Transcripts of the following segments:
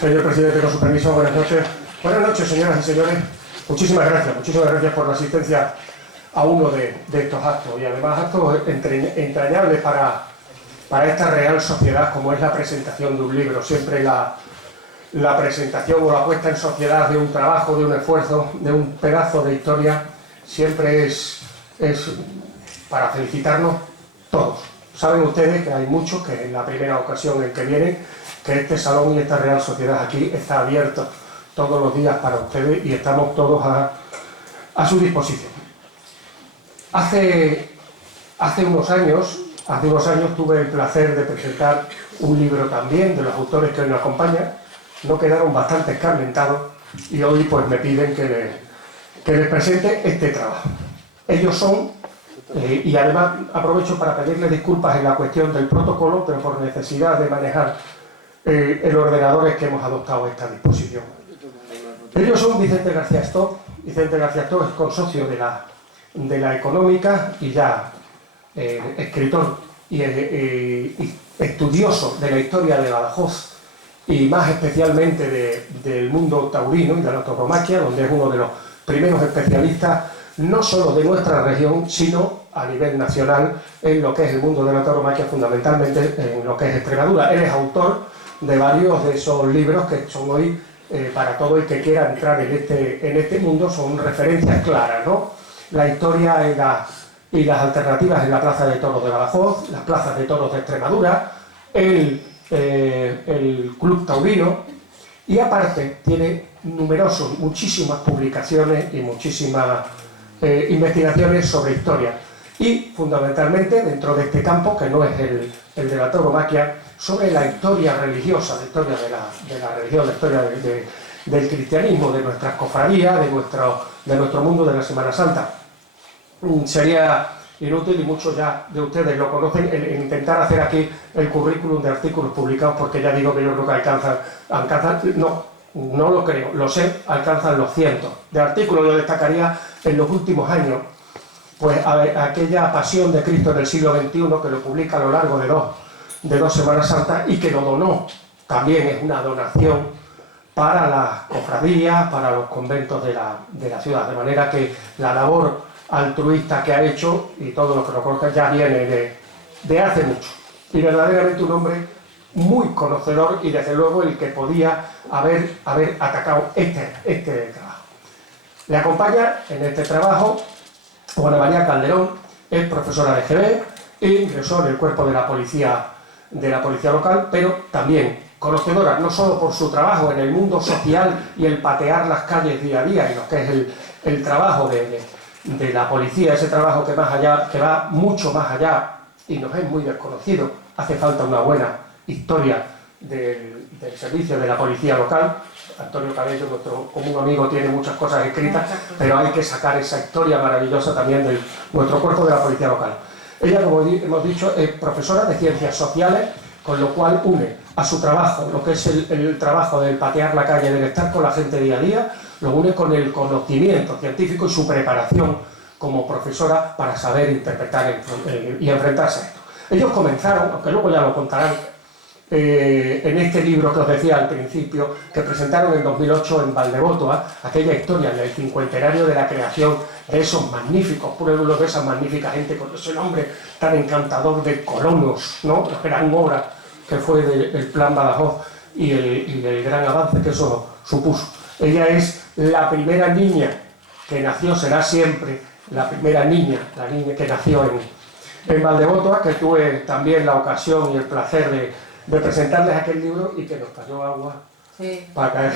Señor presidente, con su permiso, buenas noches. Buenas noches, señoras y señores. Muchísimas gracias por la asistencia a uno de estos actos, y además actos entrañables para esta real sociedad, como es la presentación de un libro. Siempre la presentación o la puesta en sociedad de un trabajo, de un esfuerzo, de un pedazo de historia, siempre es para felicitarnos todos. Saben ustedes que hay muchos que es la primera ocasión en que vienen, que este salón y esta real sociedad aquí está abierto todos los días para ustedes y estamos todos a su disposición. Hace unos años tuve el placer de presentar un libro también de los autores que hoy nos acompañan. No quedaron bastante escarmentados y hoy pues me piden que les presente este trabajo. Ellos son, y además aprovecho para pedirles disculpas en la cuestión del protocolo, pero por necesidad de manejar el ordenador es que hemos adoptado esta disposición. Ellos son Vicente García Stock. Vicente García Stock es consocio de la Económica y ya escritor y estudioso de la historia de Badajoz y más especialmente del mundo taurino y de la tauromaquia, donde es uno de los primeros especialistas no solo de nuestra región, sino a nivel nacional en lo que es el mundo de la tauromaquia, fundamentalmente en lo que es Extremadura. Él es autor de varios de esos libros que son hoy, para todo el que quiera entrar en este mundo, son referencias claras, ¿no? La historia y las alternativas en la Plaza de Toros de Badajoz, las plazas de toros de Extremadura, el Club Taurino, y aparte tiene muchísimas publicaciones y muchísimas investigaciones sobre historia. Y fundamentalmente dentro de este campo, que no es el de la tauromaquia, sobre la historia religiosa, la historia de la religión, la historia del cristianismo, de nuestras cofradías, de nuestro mundo de la Semana Santa. Sería inútil, y muchos ya de ustedes lo conocen, el intentar hacer aquí el currículum de artículos publicados, porque ya digo que yo creo que alcanzan no lo creo, lo sé, alcanzan los cientos de artículos. Yo destacaría en los últimos años pues aquella Pasión de Cristo en el siglo XXI, que lo publica a lo largo de dos Semanas Santas y que lo donó, también es una donación para las cofradías, para los conventos de la ciudad, de manera que la labor altruista que ha hecho, y todos los que lo conozcan, ya viene de hace mucho, y verdaderamente un hombre muy conocedor y desde luego el que podía haber atacado este trabajo. Le acompaña en este trabajo Juana María Calderón, es profesora de GB e ingresó en el cuerpo de la policía local, pero también conocedora no solo por su trabajo en el mundo social y el patear las calles día a día, y lo que es el trabajo de la policía, ese trabajo que va mucho más allá y nos es muy desconocido. Hace falta una buena historia del servicio de la policía local. Antonio Cabello, nuestro común amigo, tiene muchas cosas escritas, pero hay que sacar esa historia maravillosa también de nuestro cuerpo de la policía local. Ella, como hemos dicho, es profesora de Ciencias Sociales, con lo cual une a su trabajo, lo que es el trabajo del patear la calle, del estar con la gente día a día, lo une con el conocimiento científico y su preparación como profesora para saber interpretar y enfrentarse a esto. Ellos comenzaron, aunque luego ya lo contarán, en este libro que os decía al principio, que presentaron en 2008 en Valdevotoa, aquella historia del cincuentenario de la creación de esos magníficos pueblos, de esa magnífica gente, con ese nombre tan encantador de colonos, ¿no? La gran obra que fue del Plan Badajoz y el gran avance que eso supuso. Ella es la primera niña que nació, será siempre la primera niña, la niña que nació en Valdevotoa, que tuve también la ocasión y el placer de presentarles aquel libro y que nos cayó agua, sí, para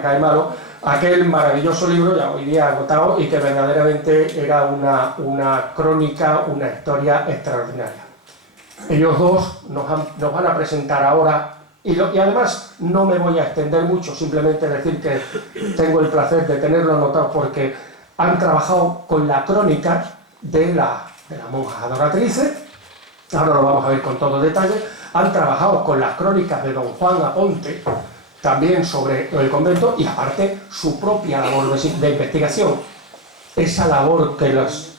caer malo, aquel maravilloso libro ya hoy día agotado y que verdaderamente era una crónica, una historia extraordinaria. Ellos dos nos van a presentar ahora, y además no me voy a extender mucho, simplemente decir que tengo el placer de tenerlo anotado porque han trabajado con la crónica de la monja adoratrices. Ahora lo vamos a ver con todo detalle. Han trabajado con las crónicas de don Juan Aponte, también sobre el convento, y aparte su propia labor de investigación. Esa labor que los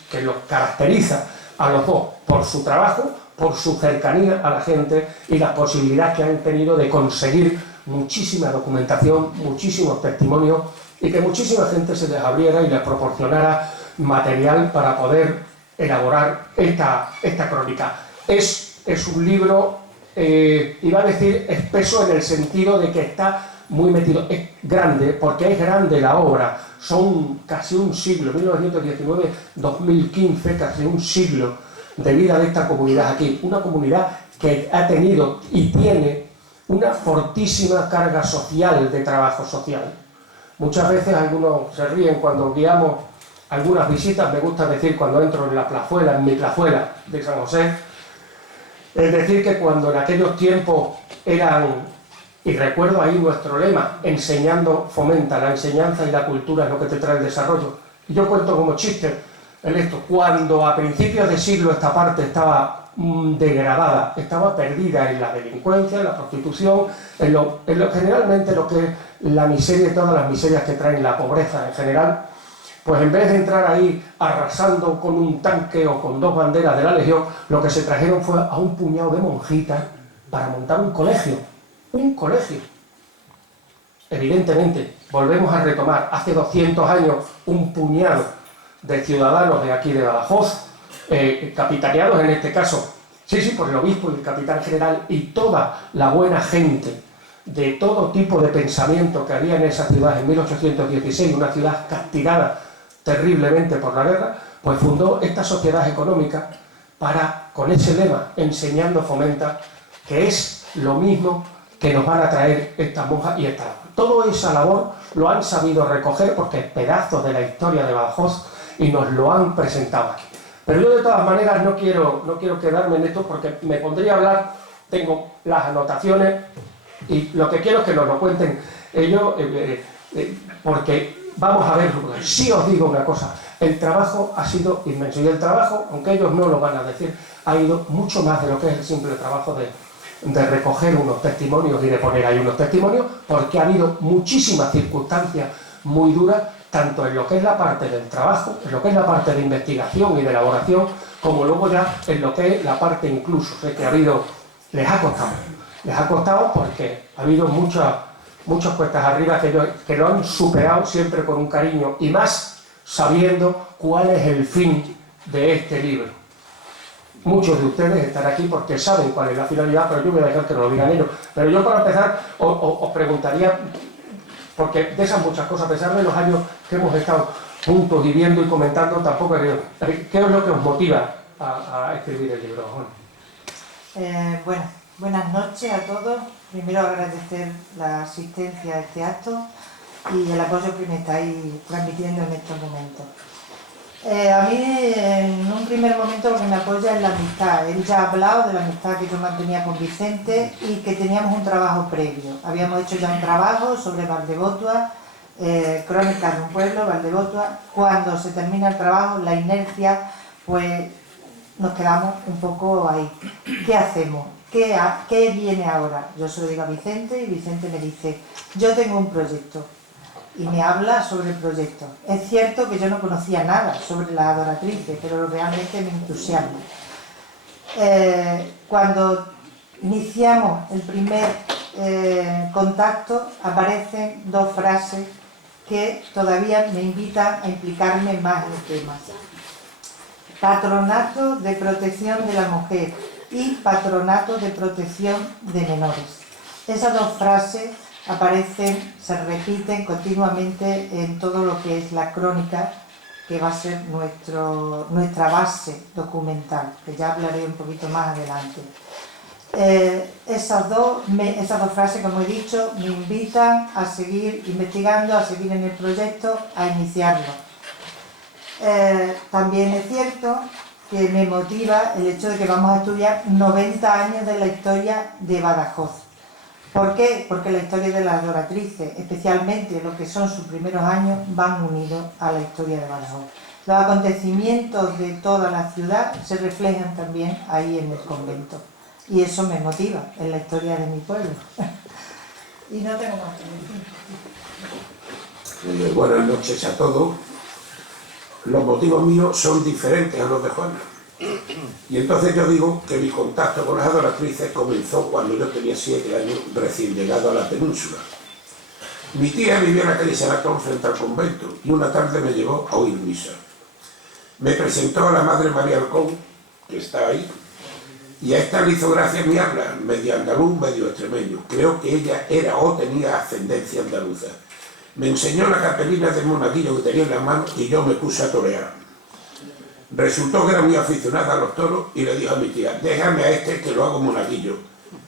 caracteriza a los dos por su trabajo, por su cercanía a la gente y las posibilidades que han tenido de conseguir muchísima documentación, muchísimos testimonios y que muchísima gente se les abriera y les proporcionara material para poder elaborar esta crónica. Es un libro, iba a decir espeso en el sentido de que está muy metido, es grande, porque es grande la obra, son casi un siglo, 1919-2015, casi un siglo de vida de esta comunidad aquí, una comunidad que ha tenido y tiene una fortísima carga social, de trabajo social. Muchas veces algunos se ríen cuando guiamos algunas visitas, me gusta decir cuando entro en la plazuela, en mi plazuela de San José, es decir que cuando en aquellos tiempos eran, y recuerdo ahí nuestro lema, enseñando fomenta, la enseñanza y la cultura es lo que te trae el desarrollo. Y yo cuento como chiste en esto, cuando a principios de siglo esta parte estaba degradada, estaba perdida en la delincuencia, en la prostitución, generalmente lo que es la miseria y todas las miserias que traen la pobreza en general, pues en vez de entrar ahí arrasando con un tanque o con 2 banderas de la Legión, lo que se trajeron fue a un puñado de monjitas para montar un colegio. Un colegio. Evidentemente, volvemos a retomar, hace 200 años, un puñado de ciudadanos de aquí de Badajoz, capitaneados en este caso, sí, por el obispo y el capitán general y toda la buena gente de todo tipo de pensamiento que había en esa ciudad en 1816, una ciudad castigada terriblemente por la guerra, pues fundó esta sociedad económica para, con ese lema, enseñando fomenta, que es lo mismo que nos van a traer estas monjas y esta labor. Toda esa labor lo han sabido recoger porque es pedazos de la historia de Badajoz y nos lo han presentado aquí. Pero yo de todas maneras no quiero quedarme en esto porque me pondría a hablar, tengo las anotaciones y lo que quiero es que nos lo cuenten ellos, porque vamos a ver, sí os digo una cosa, el trabajo ha sido inmenso y el trabajo, aunque ellos no lo van a decir, ha ido mucho más de lo que es el simple trabajo de recoger unos testimonios y de poner ahí unos testimonios, porque ha habido muchísimas circunstancias muy duras, tanto en lo que es la parte del trabajo, en lo que es la parte de investigación y de elaboración, como luego ya en lo que es la parte incluso, que ha habido, les ha costado porque ha habido muchas cuestas arriba que lo han superado siempre con un cariño y más sabiendo cuál es el fin de este libro. Muchos de ustedes están aquí porque saben cuál es la finalidad, pero yo voy a dejar que lo digan ellos. Pero yo para empezar os preguntaría, porque de esas muchas cosas, a pesar de los años que hemos estado juntos y viendo y comentando, tampoco ¿qué es lo que os motiva a escribir el libro? Bueno, buenas noches a todos. Primero agradecer la asistencia a este acto y el apoyo que me estáis transmitiendo en estos momentos. A mí en un primer momento lo que me apoya es la amistad. Él ya ha hablado de la amistad que yo mantenía con Vicente y que teníamos un trabajo previo. Habíamos hecho ya un trabajo sobre Valdevotua, Crónicas de un pueblo, Valdevotua. Cuando se termina el trabajo, la inercia, pues nos quedamos un poco ahí. ¿Qué hacemos? ¿Qué viene ahora? Yo se lo digo a Vicente y Vicente me dice, yo tengo un proyecto. Y me habla sobre el proyecto. Es cierto que yo no conocía nada sobre las adoratrices, pero realmente me entusiasma. Cuando iniciamos el primer contacto, aparecen 2 frases que todavía me invitan a implicarme más en el tema. Patronato de protección de la mujer y patronato de protección de menores. Esas 2 frases aparecen, se repiten continuamente en todo lo que es la crónica, que va a ser nuestra base documental, que ya hablaré un poquito más adelante. Esas dos frases, como he dicho, me invitan a seguir investigando, a seguir en el proyecto, a iniciarlo. También es cierto que me motiva el hecho de que vamos a estudiar 90 años de la historia de Badajoz. ¿Por qué? Porque la historia de las adoratrices, especialmente lo que son sus primeros años, van unidos a la historia de Badajoz. Los acontecimientos de toda la ciudad se reflejan también ahí en el convento. Y eso me motiva en la historia de mi pueblo. Y no tengo más que decir. Buenas noches a todos. Los motivos míos son diferentes a los de Juana. Y entonces yo digo que mi contacto con las adoratrices comenzó cuando yo tenía 7 años, recién llegado a la península. Mi tía vivía en la calle Saratón frente al convento y una tarde me llevó a oír misa. Me presentó a la Madre María Alcón, que está ahí, y a esta le hizo gracia mi habla, medio andaluz, medio extremeño. Creo que ella era o tenía ascendencia andaluza. Me enseñó la capelina del monaguillo que tenía en la mano y yo me puse a torear. Resultó que era muy aficionada a los toros y le dijo a mi tía, déjame a este que lo hago monaguillo,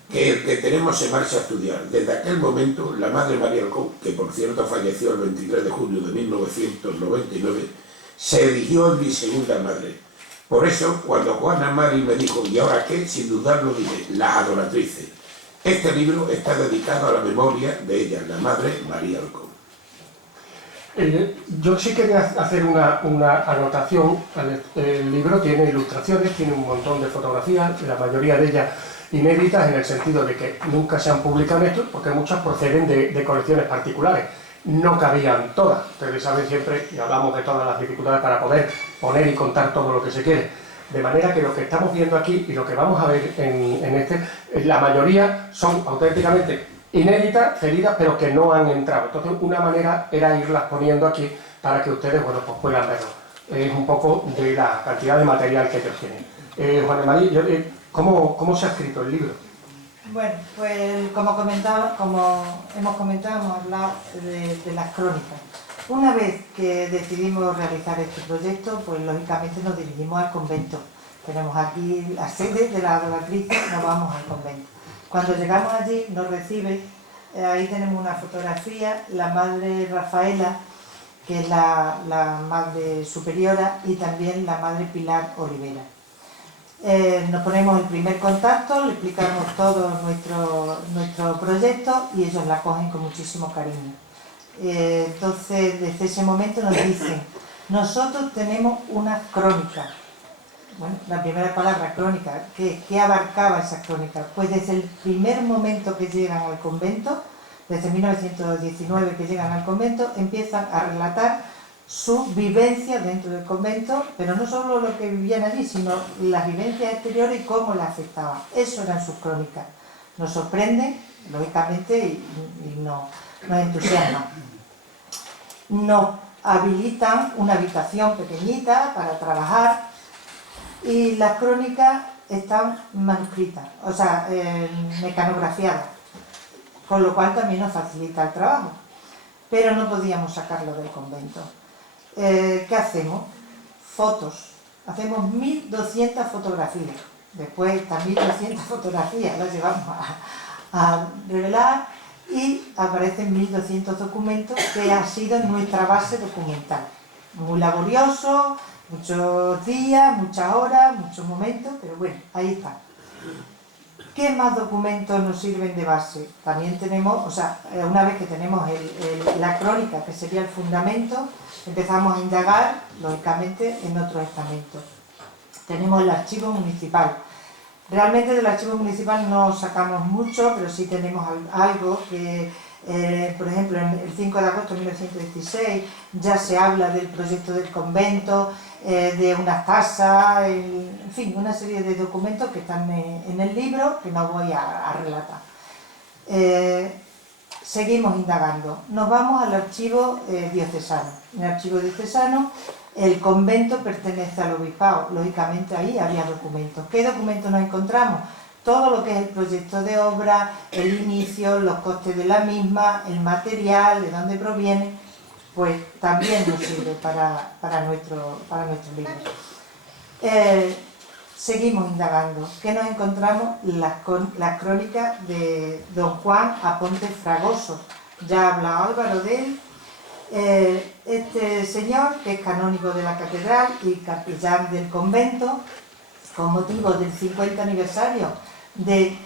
que el que tenemos se marcha a estudiar. Desde aquel momento, la Madre María Alcón, que por cierto falleció el 23 de junio de 1999, se erigió en mi segunda madre. Por eso, cuando Juana Mari me dijo, ¿y ahora qué?, sin dudarlo dije, las adoratrices. Este libro está dedicado a la memoria de ella, la Madre María Alcón. Yo sí quería hacer una anotación. El libro tiene ilustraciones, tiene un montón de fotografías, la mayoría de ellas inéditas en el sentido de que nunca se han publicado en esto, porque muchas proceden de colecciones particulares. No cabían todas. Ustedes saben siempre, y hablamos de todas las dificultades para poder poner y contar todo lo que se quiere. De manera que lo que estamos viendo aquí y lo que vamos a ver la mayoría son auténticamente inéditas, cedidas, pero que no han entrado. Entonces, una manera era irlas poniendo aquí para que ustedes, bueno, pues puedan verlo. Es un poco de la cantidad de material que ellos tienen. Juana María, ¿cómo se ha escrito el libro? Bueno, pues como hemos comentado, hemos hablado de las crónicas. Una vez que decidimos realizar este proyecto, pues lógicamente nos dirigimos al convento. Tenemos aquí la sede de la adoratriz, nos vamos al convento. Cuando llegamos allí nos recibe, ahí tenemos una fotografía, la Madre Rafaela, que es la Madre Superiora, y también la Madre Pilar Olivera. Nos ponemos el primer contacto, le explicamos todo nuestro proyecto y ellos la cogen con muchísimo cariño. Entonces, desde ese momento nos dicen, nosotros tenemos una crónica. Bueno, la primera palabra, crónica, ¿qué abarcaba esa crónica? Pues desde el primer momento que llegan al convento, desde 1919 que llegan al convento, empiezan a relatar su vivencia dentro del convento, pero no solo lo que vivían allí, sino las vivencias exteriores y cómo la afectaban. Eso eran sus crónicas. Nos sorprenden, lógicamente, y nos entusiasman. Nos habilitan una habitación pequeñita para trabajar y las crónicas están manuscritas, o sea, mecanografiadas, con lo cual también nos facilita el trabajo. Pero no podíamos sacarlo del convento. ¿Qué hacemos? Fotos. Hacemos 1200 fotografías. Después estas 1200 fotografías las llevamos a revelar y aparecen 1200 documentos que ha sido nuestra base documental. Muy laborioso, muchos días, muchas horas, muchos momentos, pero bueno, ahí está. ¿Qué más documentos nos sirven de base? También tenemos, o sea, una vez que tenemos la crónica, que sería el fundamento, empezamos a indagar, lógicamente, en otros estamentos. Tenemos el archivo municipal. Realmente del archivo municipal no sacamos mucho, pero sí tenemos algo que, por ejemplo, en el 5 de agosto de 1916 ya se habla del proyecto del convento, de unas tasas, en fin, una serie de documentos que están en el libro que no voy a relatar. Seguimos indagando. Nos vamos al archivo diocesano. En el archivo diocesano el convento pertenece al obispado. Lógicamente ahí había documentos. ¿Qué documentos nos encontramos? Todo lo que es el proyecto de obra, el inicio, los costes de la misma, el material, de dónde proviene, pues también nos sirve para nuestro libro. Seguimos indagando. ¿Qué nos encontramos? Las crónicas de don Juan Aponte Fragoso. Ya habla Álvaro de él. Este señor, que es canónigo de la catedral y capellán del convento, con motivo del 50 aniversario de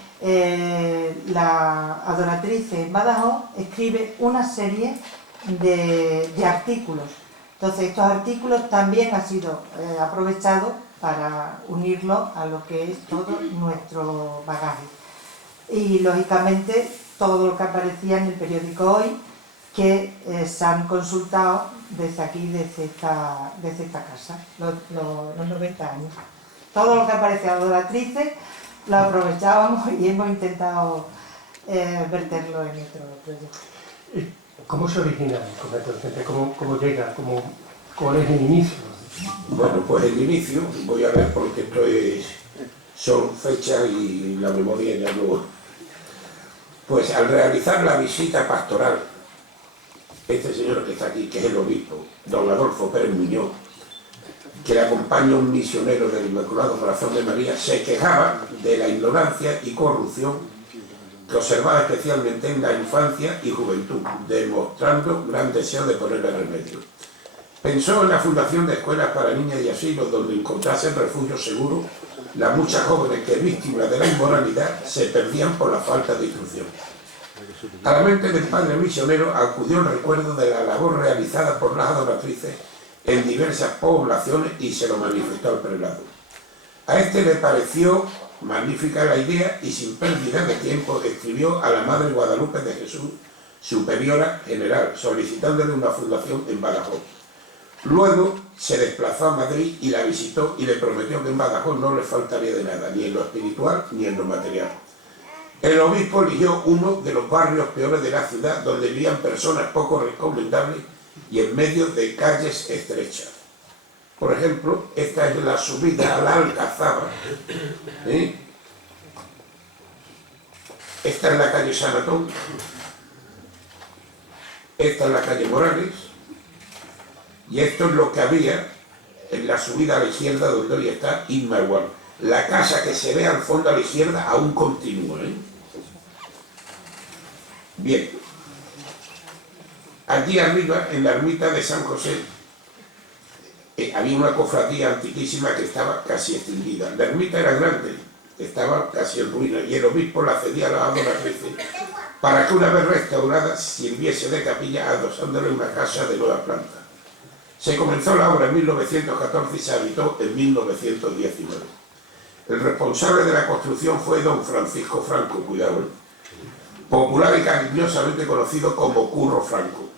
la adoratriz en Badajoz, escribe una serie de artículos. Entonces, estos artículos también han sido aprovechados para unirlo a lo que es todo nuestro bagaje. Y, lógicamente, todo lo que aparecía en el periódico Hoy, que se han consultado desde aquí, desde esta casa, los 90 años. todo lo que aparece a idolatrices lo aprovechábamos y hemos intentado verterlo en nuestro proyecto. ¿Cómo se origina el convento del Centro? ¿Cómo llega? ¿Cuál es el inicio? Bueno, pues el inicio, voy a ver porque son fechas y la memoria ya no... Pues al realizar la visita pastoral, este señor que está aquí, que es el obispo, don Adolfo Pérez Muñoz, que le acompaña un misionero del Inmaculado Corazón de María, se quejaba de la ignorancia y corrupción que observaba especialmente en la infancia y juventud, demostrando gran deseo de ponerle remedio. Pensó en la fundación de escuelas para niñas y asilos donde encontrasen refugio seguro las muchas jóvenes que, víctimas de la inmoralidad, se perdían por la falta de instrucción. A la mente del padre misionero acudió el recuerdo de la labor realizada por las adoratrices en diversas poblaciones y se lo manifestó al prelado. A este le pareció magnífica la idea y sin pérdida de tiempo escribió a la Madre Guadalupe de Jesús, superiora general, solicitándole una fundación en Badajoz. Luego se desplazó a Madrid y la visitó y le prometió que en Badajoz no le faltaría de nada, ni en lo espiritual ni en lo material. El obispo eligió uno de los barrios peores de la ciudad donde vivían personas poco recomendables y en medio de calles estrechas. Por ejemplo, esta es la subida a la Alcazaba. Esta es la calle San Antón. Esta es la calle Morales. Y esto es lo que había en la subida a la izquierda donde hoy está Inmagual. La casa que se ve al fondo a la izquierda aún continúa. Bien. Allí arriba, en la ermita de San José, había una cofradía antiquísima que estaba casi extinguida. La ermita era grande, estaba casi en ruina, y el obispo la cedía a las adoratrices para que una vez restaurada sirviese de capilla, adosándole una casa de nueva planta. Se comenzó la obra en 1914 y se habitó en 1919. El responsable de la construcción fue don Francisco Franco, cuidado, popular y cariñosamente conocido como Curro Franco,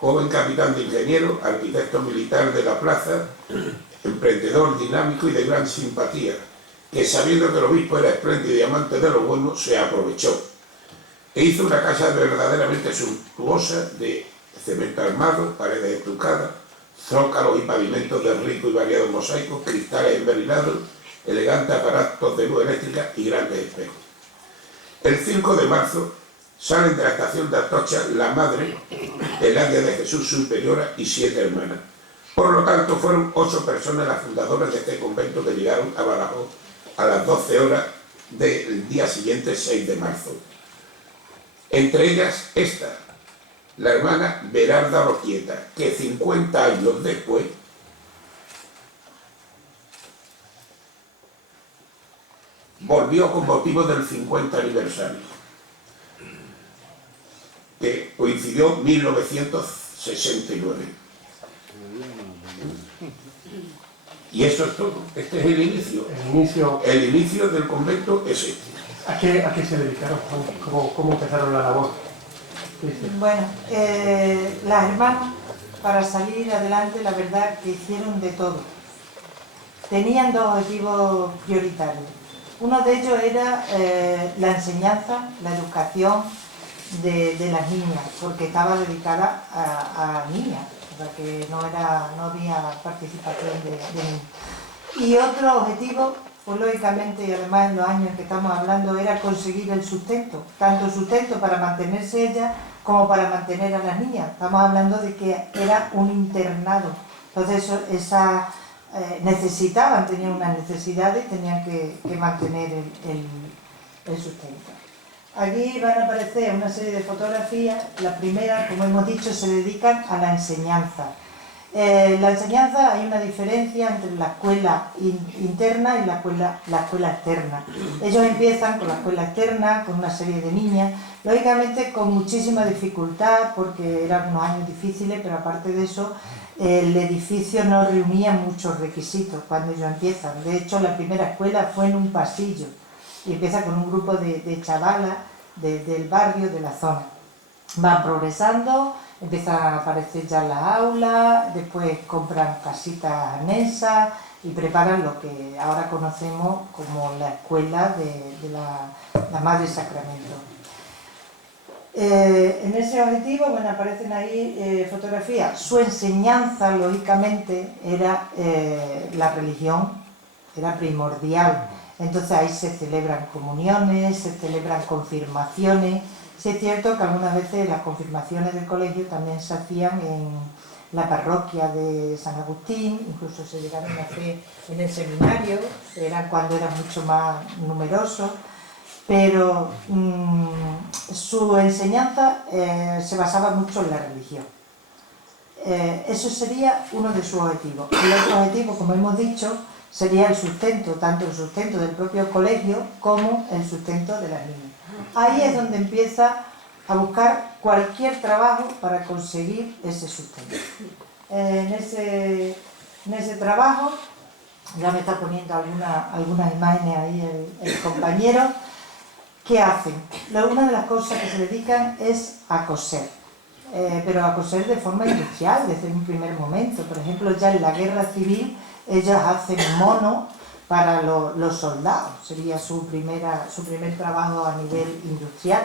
joven capitán de ingenieros, arquitecto militar de la plaza, emprendedor dinámico y de gran simpatía, que sabiendo que el obispo era espléndido y amante de lo bueno, se aprovechó e hizo una casa verdaderamente suntuosa de cemento armado, paredes estucadas, zócalos y pavimentos de rico y variado mosaico, cristales enverinados, elegantes aparatos de luz eléctrica y grandes espejos. El 5 de marzo salen de la estación de Atocha la madre, Eladia de Jesús Superiora y 7 hermanas. Por lo tanto, fueron 8 personas las fundadoras de este convento que llegaron a Badajoz a las 12 horas del día siguiente, 6 de marzo. Entre ellas esta, la hermana Berarda Roquieta, que 50 años después volvió con motivo del 50 aniversario, que coincidió 1969. Y eso es todo. Este es el inicio. El inicio del convento es este. ¿A qué se dedicaron? ¿Cómo empezaron la labor? Bueno, las hermanas, para salir adelante, la verdad que hicieron de todo. Tenían 2 objetivos prioritarios. Uno de ellos era la enseñanza, la educación de las niñas, porque estaba dedicada a niñas, o sea que no había participación de niños. Y otro objetivo, pues lógicamente, y además en los años en que estamos hablando, era conseguir el sustento, tanto sustento para mantenerse ellas como para mantener a las niñas. Estamos hablando de que era un internado, entonces tenían unas necesidades y tenían que mantener el sustento. Aquí van a aparecer una serie de fotografías. La primera, como hemos dicho, se dedican a la enseñanza. La enseñanza, hay una diferencia entre la escuela interna y la escuela externa. Ellos empiezan con la escuela externa, con una serie de niñas, lógicamente con muchísima dificultad, porque eran unos años difíciles, pero aparte de eso, el edificio no reunía muchos requisitos cuando ellos empiezan. De hecho, la primera escuela fue en un pasillo, y empieza con un grupo de chavalas del barrio, de la zona. Van progresando, empiezan a aparecer ya las aulas, después compran casitas anexas y preparan lo que ahora conocemos como la escuela de la Madre Sacramento. En ese objetivo, bueno, aparecen ahí fotografías. Su enseñanza, lógicamente, era la religión, era primordial. Entonces ahí se celebran comuniones, se celebran confirmaciones. Sí es cierto que algunas veces las confirmaciones del colegio también se hacían en la parroquia de San Agustín, incluso se llegaron a hacer en el seminario, era cuando era mucho más numeroso, pero su enseñanza se basaba mucho en la religión. Eso sería uno de sus objetivos. El otro objetivo, como hemos dicho, sería el sustento, tanto el sustento del propio colegio como el sustento de las niñas. Ahí es donde empieza a buscar cualquier trabajo para conseguir ese sustento. En ese trabajo, ya me está poniendo algunas imágenes ahí el compañero. ¿Qué hacen? Una de las cosas que se dedican es a coser, pero a coser de forma industrial, desde un primer momento. Por ejemplo, ya en la guerra civil, ellos hacen monos para los soldados, sería su primer trabajo a nivel industrial,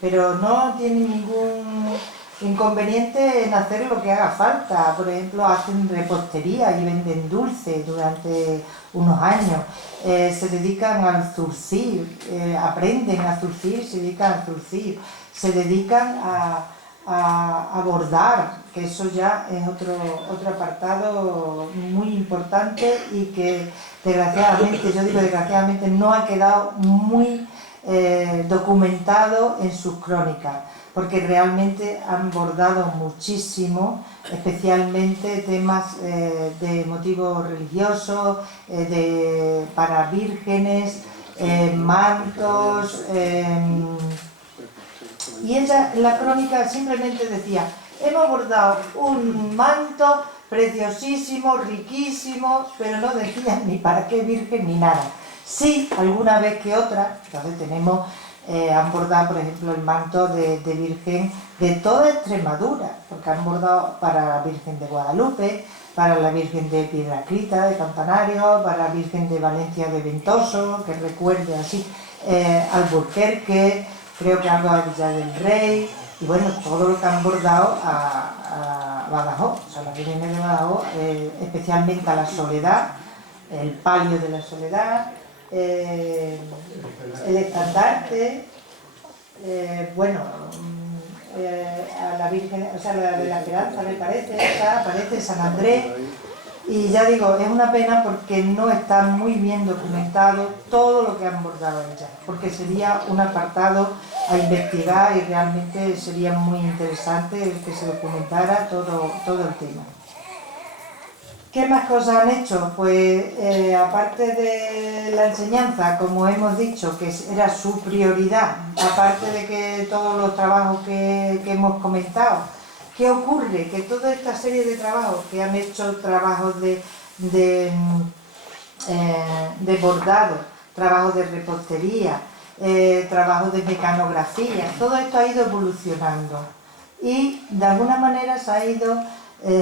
pero no tienen ningún inconveniente en hacer lo que haga falta. Por ejemplo, hacen repostería y venden dulces durante unos años, se dedican al zurcir, aprenden a zurcir, se dedican a zurcir, se dedican a bordar, que eso ya es otro apartado muy importante y que desgraciadamente, yo digo desgraciadamente, no ha quedado muy documentado en sus crónicas, porque realmente han bordado muchísimo, especialmente temas de motivos religiosos, para vírgenes, mantos, y ella en la crónica simplemente decía: hemos bordado un manto preciosísimo, riquísimo, pero no decía ni para qué virgen ni nada. Sí, alguna vez que otra, entonces tenemos, han bordado por ejemplo el manto de virgen de toda Extremadura, porque han bordado para la Virgen de Guadalupe, para la Virgen de Piedracrita, de Campanario, para la Virgen de Valencia de Ventoso, que recuerde así, Alburquerque, creo que algo de Villa del Rey, y bueno, todo lo que han bordado a Badajoz, o sea, la Virgen de Badajoz, especialmente a la Soledad, el palio de la Soledad, el estandarte, bueno, a la Virgen, o sea, la de la Esperanza me parece, aparece San Andrés, y ya digo, es una pena porque no está muy bien documentado todo lo que han bordado ellas, porque sería un apartado a investigar y realmente sería muy interesante que se documentara todo el tema. ¿Qué más cosas han hecho? Pues aparte de la enseñanza, como hemos dicho, que era su prioridad, aparte de que todos los trabajos que hemos comentado, ¿qué ocurre? Que toda esta serie de trabajos que han hecho, trabajos de bordado, trabajos de repostería, trabajos de mecanografía, todo esto ha ido evolucionando y de alguna manera se ha ido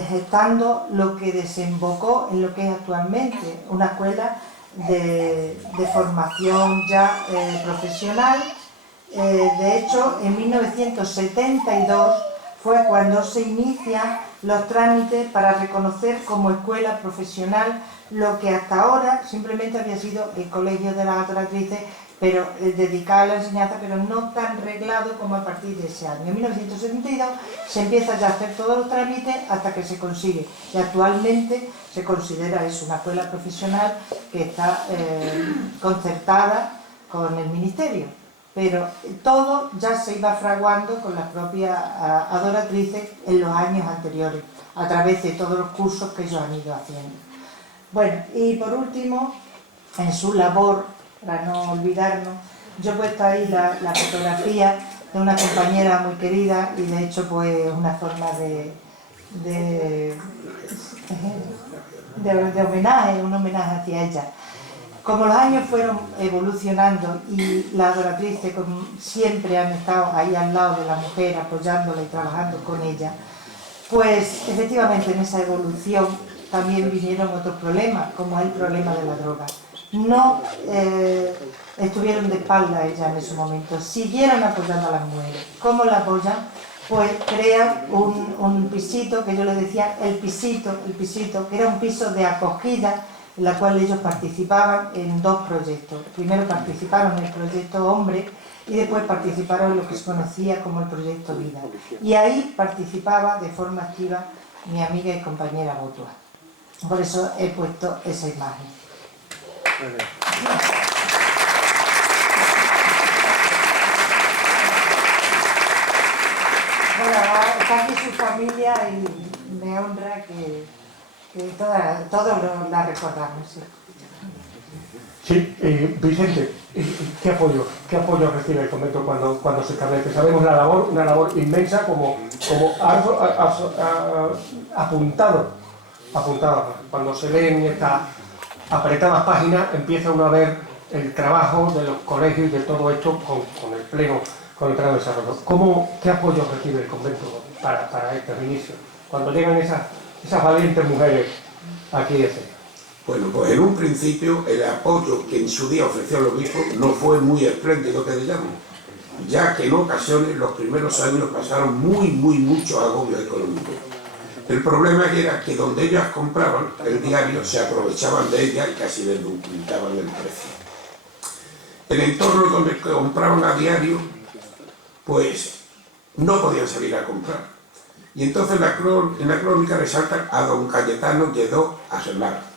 gestando lo que desembocó en lo que es actualmente una escuela de formación ya profesional. De hecho, en 1972 fue cuando se inician los trámites para reconocer como escuela profesional lo que hasta ahora simplemente había sido el Colegio de las Adoratrices, pero dedicado a la enseñanza, pero no tan reglado como a partir de ese año. En 1972 se empieza ya a hacer todos los trámites hasta que se consigue. Y actualmente se considera eso una escuela profesional que está concertada con el Ministerio. Pero todo ya se iba fraguando con las propias adoratrices en los años anteriores, a través de todos los cursos que ellos han ido haciendo. Bueno, y por último, en su labor, para no olvidarnos, yo he puesto ahí la fotografía de una compañera muy querida y de hecho pues una forma de homenaje, un homenaje hacia ella. Como los años fueron evolucionando y las adoratrices siempre han estado ahí al lado de la mujer, apoyándola y trabajando con ella, pues efectivamente en esa evolución también vinieron otros problemas, como el problema de la droga. No estuvieron de espalda ella en ese momento, siguieron apoyando a las mujeres. ¿Cómo la apoyan? Pues crean un pisito, que yo le decía el pisito, que era un piso de acogida, en la cual ellos participaban en 2 proyectos. Primero participaron en el proyecto Hombre y después participaron en lo que se conocía como el proyecto Vida. Y ahí participaba de forma activa mi amiga y compañera Botua. Por eso he puesto esa imagen. Bueno, está aquí su familia y me honra que todos la recordamos. Sí. Sí, Vicente, ¿qué apoyo recibe el convento cuando se establece? Sabemos una labor inmensa, como apuntado. Cuando se leen estas apretadas páginas, empieza uno a ver el trabajo de los colegios y de todo esto con el pleno desarrollo. ¿Qué apoyo recibe el convento para este inicio? Cuando llegan esas valientes mujeres aquí de cerca. Bueno, pues en un principio el apoyo que en su día ofreció el obispo no fue muy espléndido, que digamos, ya que en ocasiones los primeros años pasaron muchos agobios económicos. El problema era que donde ellas compraban el diario se aprovechaban de ella y casi les duplicaban el precio. El entorno donde compraban a diario, pues no podían salir a comprar. Y entonces en la crónica resaltan a don Cayetano Lledó Asnar.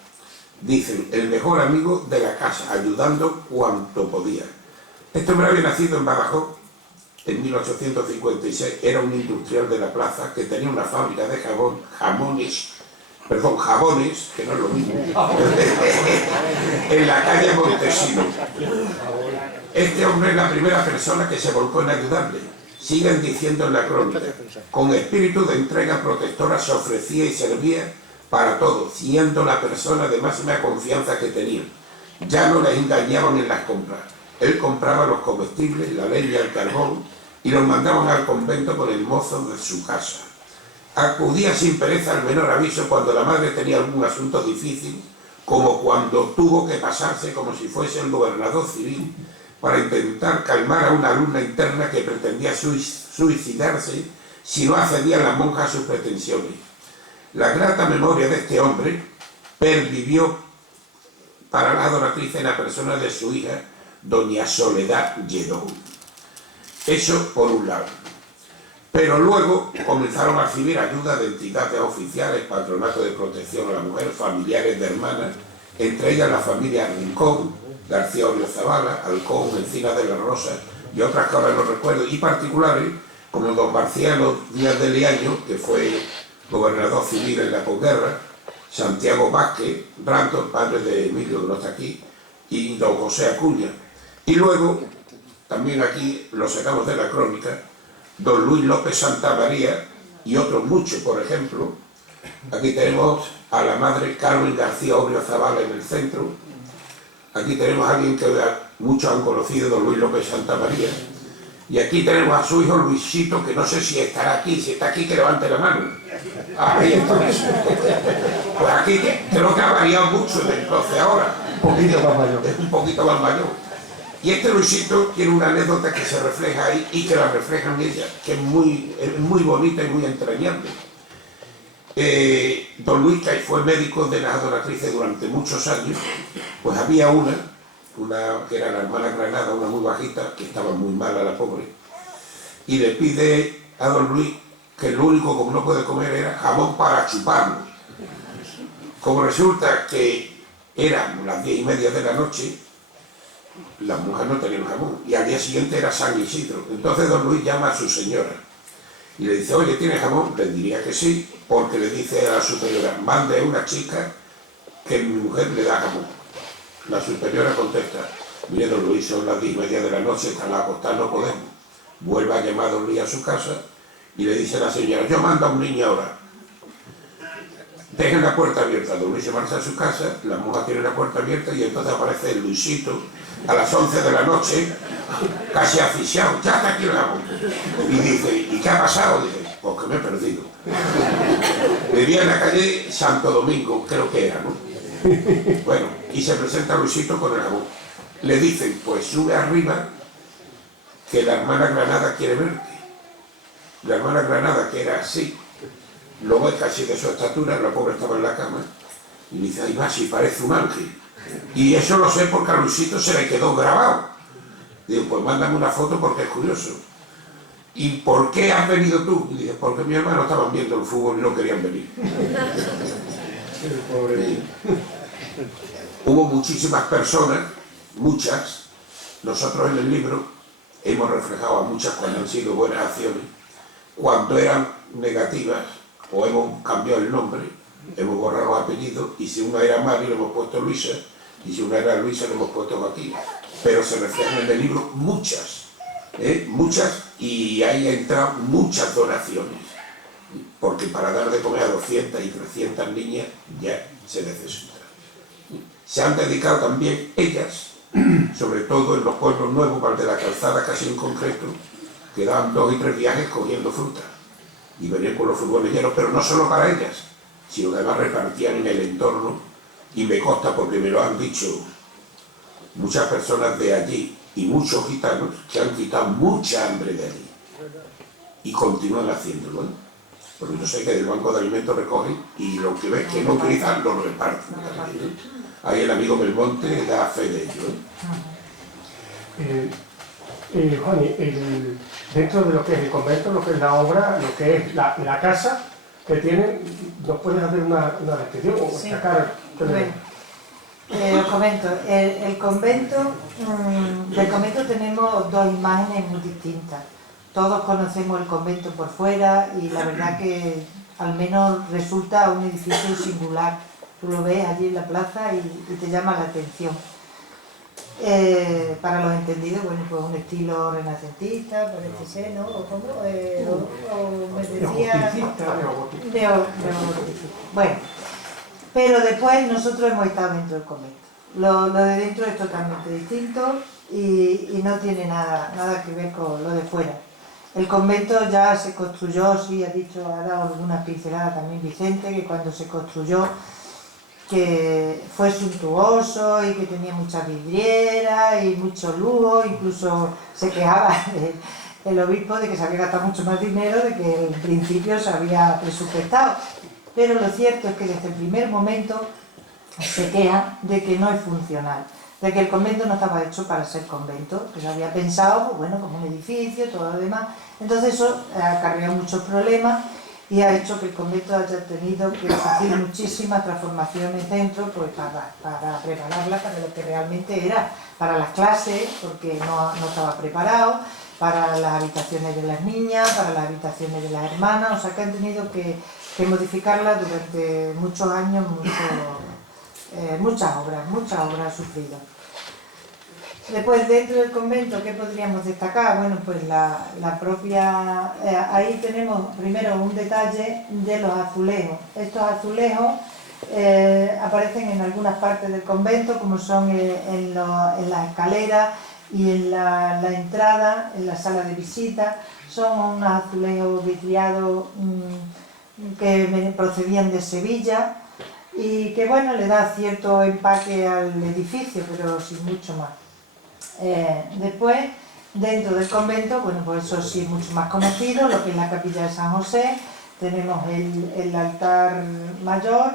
Dicen, el mejor amigo de la casa, ayudando cuanto podía. Este hombre había nacido en Badajoz en 1856, era un industrial de la plaza que tenía una fábrica de jabones, que no es lo mismo, en la calle Montesino. Este hombre es la primera persona que se volcó en ayudarle. Siguen diciendo en la crónica, con espíritu de entrega protectora se ofrecía y servía para todo, siendo la persona de máxima confianza que tenía. Ya no les engañaban en las compras. Él compraba los comestibles, la leña, el carbón, y los mandaban al convento con el mozo de su casa. Acudía sin pereza al menor aviso cuando la madre tenía algún asunto difícil, como cuando tuvo que pasarse como si fuese el gobernador civil para intentar calmar a una alumna interna que pretendía suicidarse si no accedían las monjas a sus pretensiones. La grata memoria de este hombre pervivió para la adoratriz en la persona de su hija, doña Soledad Lledó. Eso por un lado. Pero luego comenzaron a recibir ayuda de entidades oficiales, patronato de protección a la mujer, familiares de hermanas, entre ellas la familia Rincón, García Zavala, Alcón, Encina de la Rosa y otras que ahora no recuerdo, y particulares como don Marciano Díaz de Liaño, que fue gobernador civil en la posguerra, Santiago Vázquez, Branto, padre de Emilio, que no está aquí, y don José Acuña. Y luego, también aquí lo sacamos de la crónica, don Luis López Santamaría y otros muchos, por ejemplo. Aquí tenemos a la madre Carmen García Obrio Zavala en el centro. Aquí tenemos a alguien que muchos han conocido, don Luis López Santamaría. Y aquí tenemos a su hijo Luisito, que no sé si estará aquí. Si está aquí, que levante la mano. Ahí está. Pues aquí creo que ha variado mucho desde entonces ahora. Un poquito más mayor. Es un poquito más mayor. Y este Luisito tiene una anécdota que se refleja ahí y que la reflejan ella, que es muy bonita y muy entrañable. Don Luis, que fue médico de las adoratrices durante muchos años, pues había una que era la hermana Granada, una muy bajita, que estaba muy mala la pobre, y le pide a don Luis que lo único que no puede comer era jamón para chuparlo. Como resulta que eran las 10:30 de la noche, las mujeres no tenían jamón, y al día siguiente era San Isidro. Entonces don Luis llama a su señora y le dice, oye, ¿tiene jamón? Le diría que sí, porque le dice a la superiora, mande a una chica que mi mujer le da jamón. La superiora contesta, mire don Luis, son las 10:30 de la noche, están a acostar, no podemos. Vuelve a llamar a don Luis a su casa y le dice a la señora, yo mando a un niño ahora. Dejen la puerta abierta. Don Luis se marcha a su casa, la monja tiene la puerta abierta y entonces aparece el Luisito a las 11 de la noche, casi asfixiado, ya está aquí el jamón. Y dice, ¿y qué ha pasado? Dice, porque me he perdido. Vivía en la calle Santo Domingo, creo que era, ¿no? Bueno, y se presenta Luisito con el jabón. Le dicen, pues sube arriba, que la hermana Granada quiere verte. La hermana Granada, que era así, lo ve casi de su estatura, la pobre estaba en la cama, y dice, ahí va, si parece un ángel. Y eso lo sé porque a Luisito se le quedó grabado. Digo, pues mándame una foto porque es curioso. ¿Y por qué has venido tú? Y dice, porque mi hermano estaban viendo el fútbol y no querían venir. Sí. Hubo muchísimas personas, muchas, nosotros en el libro hemos reflejado a muchas cuando han sido buenas acciones, cuando eran negativas, o hemos cambiado el nombre, hemos borrado los apellidos, y si una era Mari le hemos puesto Luisa, y si una era Luisa le hemos puesto Joaquín. Pero se reflejan en el libro muchas, muchas, y ahí han entrado muchas donaciones, porque para dar de comer a 200 y 300 niñas ya se necesita. Se han dedicado también ellas, sobre todo en los pueblos nuevos, Val de la Calzada casi en concreto, que daban 2 y 3 viajes cogiendo fruta, y venían con los furgones llenos, pero no solo para ellas, sino que además repartían en el entorno, y me consta porque me lo han dicho muchas personas de allí y muchos gitanos que han quitado mucha hambre de allí y continúan haciéndolo, ¿eh? Porque yo sé que del banco de alimentos recogen y lo que ves que no utilizan lo reparten también, ¿eh? Ahí el amigo Belmonte da fe de ello, ¿eh? Juan, dentro de lo que es el convento, lo que es la obra, lo que es la casa que tienen, ¿nos puedes hacer una descripción o Sí. destacar? Bueno, os comento, del convento tenemos 2 imágenes muy distintas. Todos conocemos el convento por fuera y la verdad que al menos resulta un edificio singular. Tú lo ves allí en la plaza y te llama la atención. Para los entendidos, bueno, pues un estilo renacentista, parece ser, ¿no? O me decía... Neogótico. Bueno, pero después nosotros hemos estado dentro del convento. Lo de dentro es totalmente distinto y no tiene nada que ver con lo de fuera. El convento ya se construyó, sí, ha dado algunas pinceladas también Vicente, que cuando se construyó que fue suntuoso y que tenía muchas vidrieras y mucho lujo, incluso se quejaba el obispo de que se había gastado mucho más dinero de que en principio se había presupuestado. Pero lo cierto es que desde el primer momento se queja de que no es funcional, de que el convento no estaba hecho para ser convento, que se había pensado, pues bueno, como un edificio, todo lo demás. Entonces eso ha acarreado muchos problemas y ha hecho que el convento haya tenido que sufrir muchísimas transformaciones dentro, pues para prepararla para lo que realmente era, para las clases, porque no estaba preparado, para las habitaciones de las niñas, para las habitaciones de las hermanas, o sea que han tenido que modificarla durante muchos años, muchas obras ha sufrido. Después, dentro del convento, ¿qué podríamos destacar? Bueno, pues la propia... ahí tenemos primero un detalle de los azulejos. Estos azulejos aparecen en algunas partes del convento, como son en las escaleras y en la entrada, en la sala de visita. Son unos azulejos vidriados que procedían de Sevilla y que, bueno, le da cierto empaque al edificio, pero sin mucho más. Después, dentro del convento, bueno, pues eso sí es mucho más conocido, lo que es la capilla de San José, tenemos el altar mayor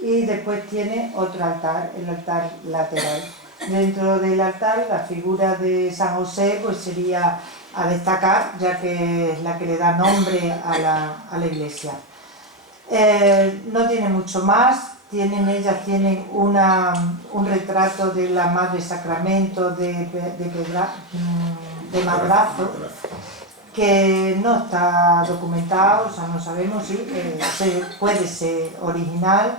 y después tiene otro altar, el altar lateral. Dentro del altar, la figura de San José pues sería a destacar, ya que es la que le da nombre a la iglesia. No tiene mucho más. Ellas tienen un retrato de la Madre Sacramento de Madrazo, que no está documentado, o sea, no sabemos si puede ser original,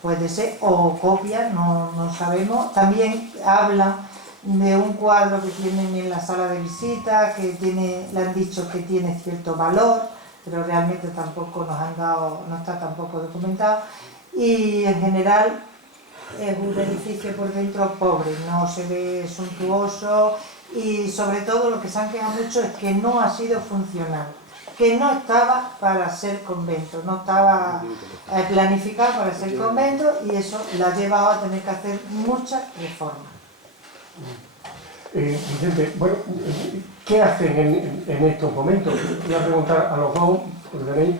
puede ser, o copia, no sabemos. También habla de un cuadro que tienen en la sala de visita, que le han dicho que tiene cierto valor, pero realmente tampoco no está tampoco documentado. Y en general es un edificio por dentro pobre, no se ve suntuoso y sobre todo lo que se han quejado mucho es que no ha sido funcional. que no estaba para ser convento, no estaba planificado para ser convento, y eso la ha llevado a tener que hacer muchas reformas. Vicente, bueno, ¿qué hacen en estos momentos? Voy a preguntar a los dos, porque tenéis,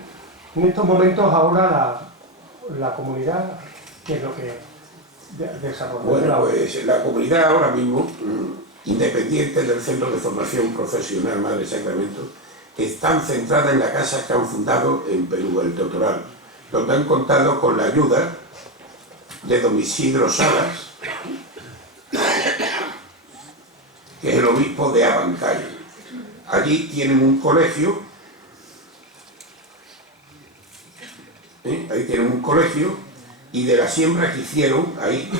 en estos momentos ahora la comunidad, ¿qué es lo que desarrolla? Bueno, pues la comunidad ahora mismo, independiente del Centro de Formación Profesional Madre Sacramento, están centradas en la casa que han fundado en Perú, el Totoral, donde han contado con la ayuda de don Isidro Salas, que es el obispo de Abancay. Allí tienen un colegio, ahí tienen un colegio, y de la siembra que hicieron ahí,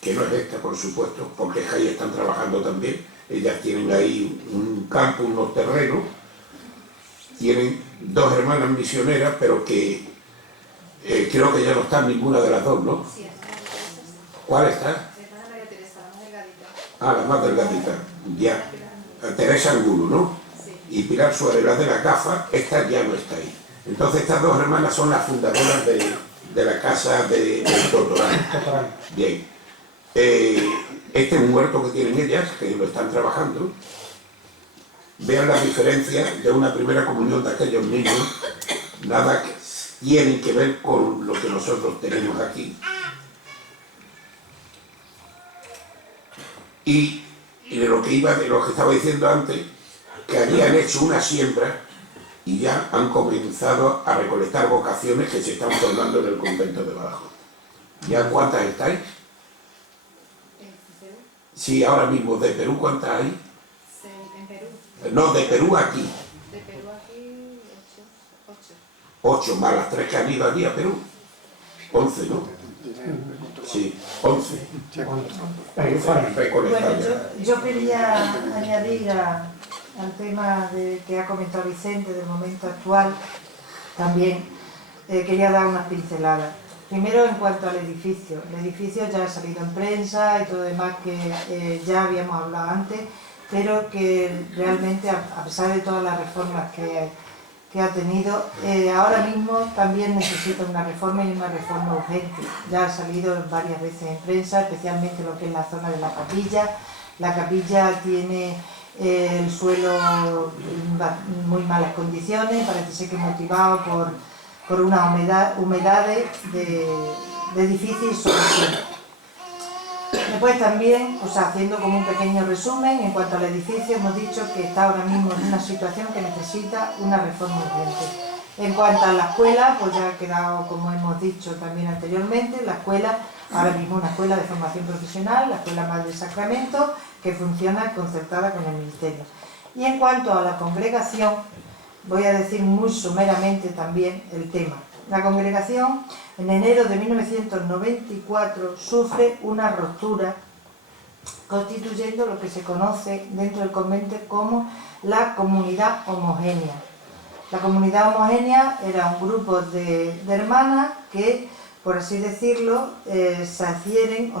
que no es esta por supuesto, porque ahí están trabajando también, ellas tienen ahí un campo, unos terrenos, tienen 2 hermanas misioneras, pero que creo que ya no están ninguna de las 2, ¿no? Sí, ¿Cuál está? Ah, la más delgadita, ya. Teresa Angulo, ¿no? sí. Y Pilar Suárez, la de la gafa, esta ya no está ahí. Entonces estas 2 hermanas son las fundadoras de la casa del Totoral. Bien. Este es un huerto que tienen ellas, que lo están trabajando. Vean la diferencia de una primera comunión de aquellos niños. Nada que tienen que ver con lo que nosotros tenemos aquí. Y de lo que estaba diciendo antes, que habían hecho una siembra y ya han comenzado a recolectar vocaciones que se están formando en el convento de Badajoz. ¿Ya cuántas estáis? Sí, ahora mismo. ¿De Perú cuántas hay? En Perú. No, de Perú aquí. De Perú aquí, 8. 8 más las 3 que han ido allí a Perú. 11, ¿no? Sí, 11. Bueno, yo quería añadir al tema que ha comentado Vicente del momento actual, también quería dar unas pinceladas. Primero, en cuanto al edificio. El edificio ya ha salido en prensa y todo demás, que ya habíamos hablado antes, pero que realmente, a pesar de todas las reformas que ha tenido, ahora mismo también necesita una reforma, y una reforma urgente. Ya ha salido varias veces en prensa, especialmente lo que es la zona de la capilla. La capilla tiene el suelo en muy malas condiciones, parece ser que motivado por una humedades de difícil solución. Después también, haciendo como un pequeño resumen, en cuanto al edificio, hemos dicho que está ahora mismo en una situación que necesita una reforma urgente. En cuanto a la escuela, pues ya ha quedado, como hemos dicho también anteriormente, la escuela, ahora mismo una escuela de formación profesional, la Escuela Madre Sacramento, que funciona concertada con el Ministerio. Y en cuanto a la congregación, voy a decir muy someramente también el tema. La congregación, en enero de 1994, sufre una ruptura, constituyendo lo que se conoce dentro del convento como la comunidad homogénea. La comunidad homogénea era un grupo de hermanas que, por así decirlo, se adhieren,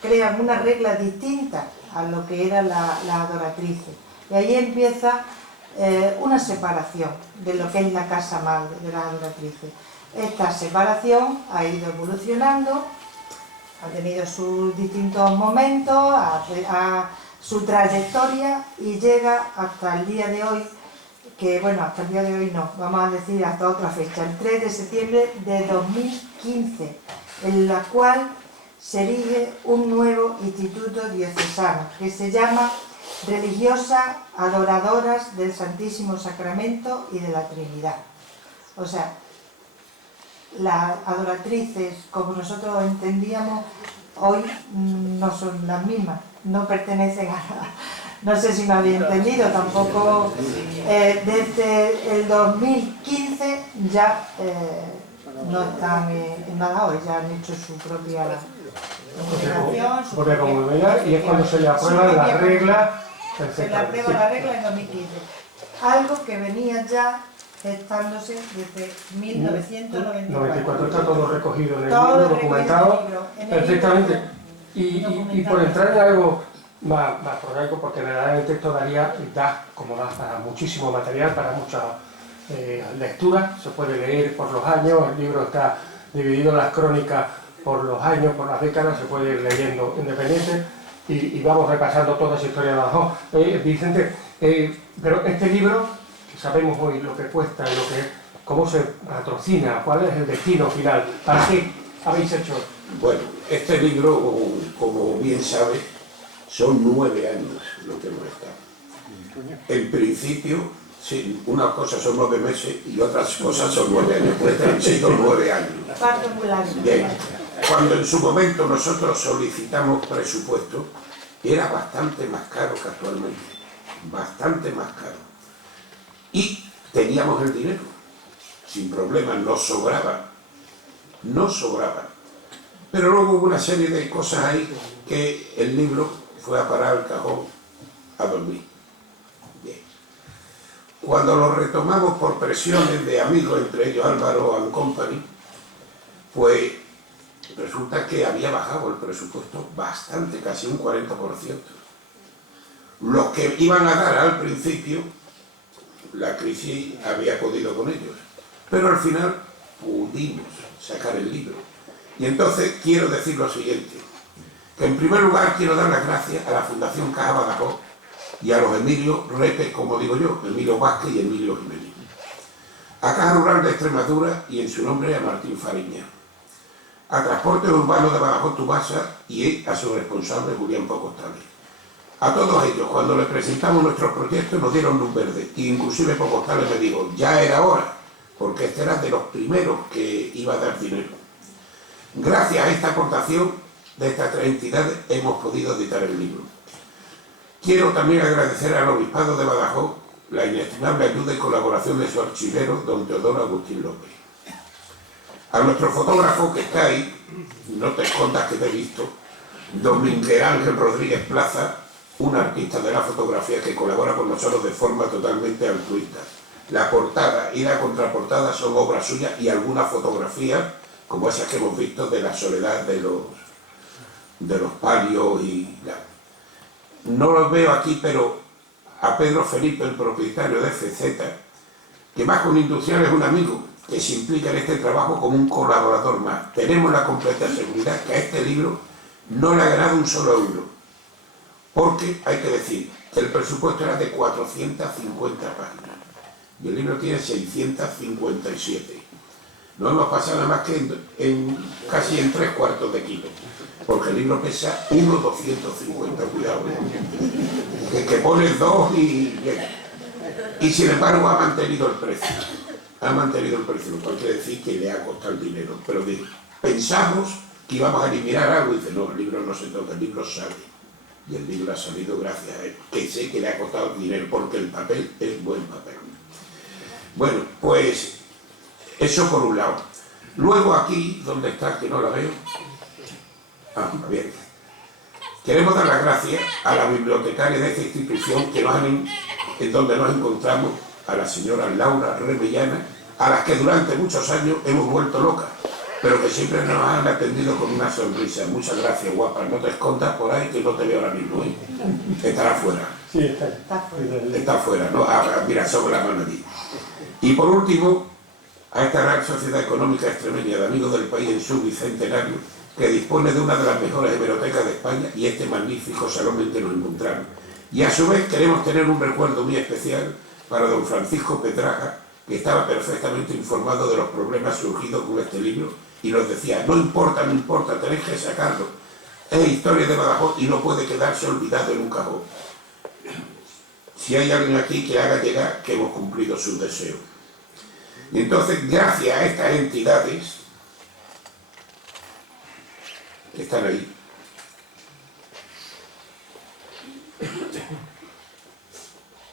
crean unas reglas distintas a lo que eran las adoratrices. Y ahí empieza una separación de lo que es la casa madre de las adoratrices. Esta separación ha ido evolucionando, ha tenido sus distintos momentos, su trayectoria, y llega hasta el día de hoy, que bueno, hasta el día de hoy no, vamos a decir hasta otra fecha, el 3 de septiembre de 2015, en la cual se erige un nuevo instituto diocesano que se llama Religiosas Adoradoras del Santísimo Sacramento y de la Trinidad. O sea, las adoratrices, como nosotros entendíamos, hoy no son las mismas, no pertenecen a no sé si me había entendido, tampoco desde el 2015 ya no están en Badajoz, ya han hecho su propia comunidad, y es cuando se le aprueba la regla. Se le aprueba la regla en 2015, algo que venía ya gestándose desde 1994. Está todo recogido en el libro, documentado perfectamente. Y por entrar en algo más prosaico, porque verdaderamente esto da para muchísimo material, para muchas lecturas. Se puede leer por los años, el libro está dividido en las crónicas por los años, por las décadas, se puede ir leyendo independiente y vamos repasando toda esa historia de Badajoz. Vicente, pero este libro, que sabemos hoy lo que cuesta y cómo se patrocina, cuál es el destino final, ¿para qué habéis hecho? Bueno, este libro, como bien sabes, son 9 años lo que hemos estado. En principio, sí, unas cosas son 9 meses y otras cosas son 9 años, pues han sido 9 años. Bien, cuando en su momento nosotros solicitamos presupuesto, era bastante más caro que actualmente, bastante más caro. Y teníamos el dinero, sin problema, nos sobraba. Pero luego hubo una serie de cosas ahí que el libro fue a parar al cajón a dormir. Bien. Cuando lo retomamos por presiones de amigos, entre ellos Álvaro and Company, pues resulta que había bajado el presupuesto bastante, casi un 40%. Los que iban a dar al principio, la crisis había podido con ellos, pero al final pudimos sacar el libro. Y entonces quiero decir lo siguiente, que en primer lugar quiero dar las gracias a la Fundación Caja Badajoz y a los Emilio Repes, como digo yo, Emilio Vázquez y Emilio Jiménez, a Caja Rural de Extremadura y en su nombre a Martín Fariña, a Transporte Urbano de Badajoz Tubasa y a su responsable Julián Pocostales. A todos ellos, cuando les presentamos nuestro proyecto, nos dieron luz verde, e inclusive Pocostales me dijo, ya era hora, porque este era de los primeros que iba a dar dinero. Gracias a esta aportación de estas 3 entidades hemos podido editar el libro. Quiero también agradecer al Obispado de Badajoz la inestimable ayuda y colaboración de su archivero, don Teodoro Agustín López. A nuestro fotógrafo que está ahí, no te escondas que te he visto, don Miguel Ángel Rodríguez Plaza, un artista de la fotografía que colabora con nosotros de forma totalmente altruista. La portada y la contraportada son obras suyas y algunas fotografías, como esas que hemos visto de la soledad de los palios y no los veo aquí, pero a Pedro Felipe, el propietario de FZ, que más con Industrial es un amigo que se implica en este trabajo como un colaborador más. Tenemos la completa seguridad que a este libro no le ha ganado un solo euro, porque hay que decir que el presupuesto era de 450 páginas y el libro tiene 657. No hemos pasado nada más que casi en 3/4 de kilo, porque el libro pesa 1,250, cuidado, que pone 2 y sin embargo ha mantenido el precio. Lo cual quiere decir que le ha costado el dinero. Pero pensamos que íbamos a eliminar algo y dice, no, el libro no se toca, el libro sale. Y el libro ha salido gracias a él, que sé que le ha costado dinero, porque el papel es buen papel. Bueno, pues eso por un lado. Luego aquí, donde está, que no la veo. Bien. Queremos dar las gracias a la bibliotecaria de esta institución en donde nos encontramos, a la señora Laura Remellana, a las que durante muchos años hemos vuelto locas, pero que siempre nos han atendido con una sonrisa. Muchas gracias, guapa. No te escondas por ahí, que no te veo ahora mismo, ¿eh? Estará fuera. Sí, está fuera. Está fuera, ¿no? Mira, sobre la mano allí. Y por último, a esta Real Sociedad Económica Extremeña de Amigos del País en su bicentenario, que dispone de una de las mejores hemerotecas de España y este magnífico salón en que nos encontramos. Y a su vez queremos tener un recuerdo muy especial para don Francisco Pedraja, que estaba perfectamente informado de los problemas surgidos con este libro y nos decía, no importa, tenéis que sacarlo. Es historia de Badajoz y no puede quedarse olvidado en un cajón. Si hay alguien aquí que haga llegar que hemos cumplido sus deseos. Y entonces, gracias a estas entidades que están ahí,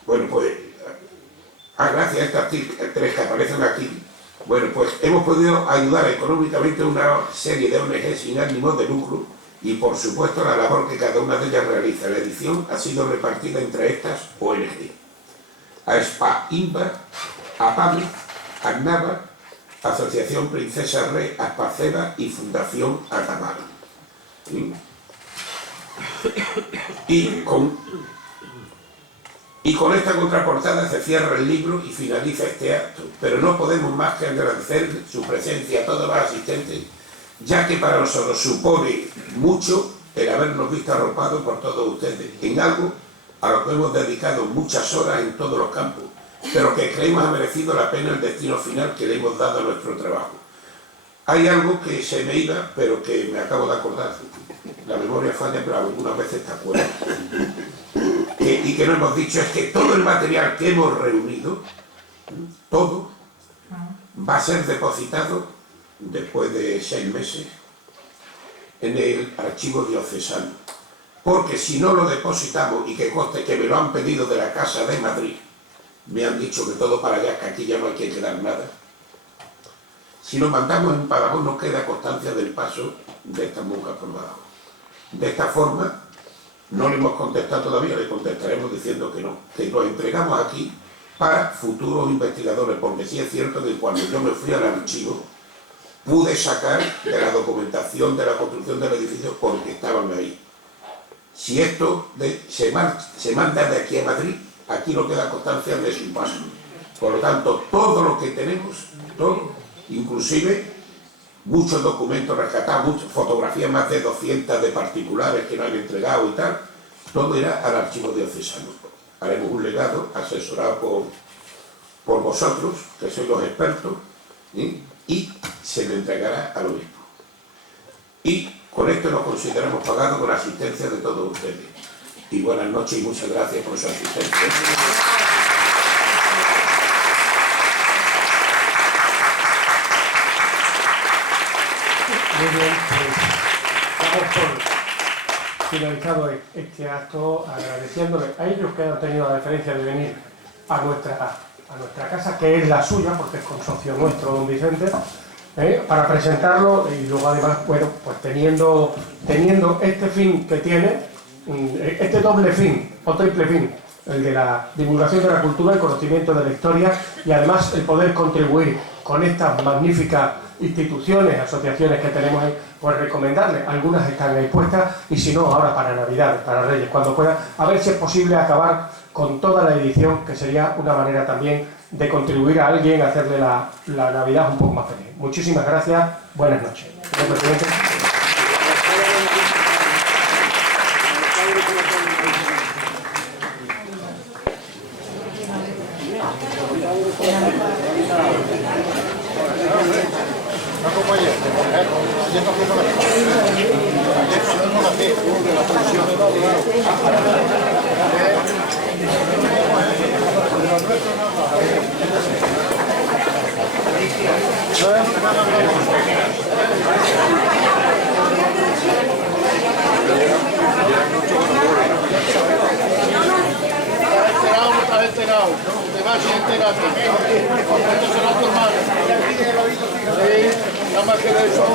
bueno, pues, gracias a estas 3 que aparecen aquí, bueno, pues hemos podido ayudar económicamente a una serie de ONG sin ánimo de lucro y, por supuesto, la labor que cada una de ellas realiza. La edición ha sido repartida entre estas ONG. A SPA INVA, a PAMI, ACNAVA, Asociación Princesa Re, Aspaceba y Fundación Atamar. ¿Sí? Y con esta contraportada se cierra el libro y finaliza este acto, pero no podemos más que agradecer su presencia a todos los asistentes, ya que para nosotros supone mucho el habernos visto arropados por todos ustedes en algo a lo que hemos dedicado muchas horas en todos los campos, pero que creemos ha merecido la pena el destino final que le hemos dado a nuestro trabajo. Hay algo que se me iba, pero que me acabo de acordar. La memoria falla, pero algunas veces te acuerdas. Y que no hemos dicho es que todo el material que hemos reunido, todo, va a ser depositado después de 6 meses en el archivo diocesano. Porque si no lo depositamos, y que conste que me lo han pedido de la Casa de Madrid, me han dicho que todo para allá, que aquí ya no hay que quedar nada. Si lo mandamos en Badajoz no queda constancia del paso de estas monjas por Badajoz. De esta forma, no le hemos contestado todavía, le contestaremos diciendo que no, que lo entregamos aquí para futuros investigadores, porque sí es cierto que cuando yo me fui al archivo, pude sacar de la documentación de la construcción del edificio porque estaban ahí. Si esto se manda de aquí a Madrid, aquí no queda constancia de su paso. Por lo tanto, todo lo que tenemos, todo, inclusive muchos documentos rescatados, muchas fotografías, más de 200 de particulares que no han entregado y tal, todo irá al archivo diocesano. Haremos un legado asesorado por vosotros, que sois los expertos, y se le entregará al obispo. Y con esto nos consideramos pagados con la asistencia de todos ustedes. Y buenas noches y muchas gracias por su asistencia. Muy bien, pues damos por finalizado este acto, agradeciéndole a ellos que han tenido la deferencia de venir a nuestra casa, que es la suya, porque es consocio nuestro, don Vicente, para presentarlo, y luego además, bueno, pues teniendo este fin que tiene, este doble fin, o triple fin, el de la divulgación de la cultura, el conocimiento de la historia, y además el poder contribuir con estas magníficas instituciones, asociaciones que tenemos ahí, pues recomendarles. Algunas están ahí puestas, y si no, ahora para Navidad, para Reyes, cuando puedan, a ver si es posible acabar con toda la edición, que sería una manera también de contribuir a alguien a hacerle la Navidad un poco más feliz. Muchísimas gracias, buenas noches. Señor presidente. Nada más que de eso.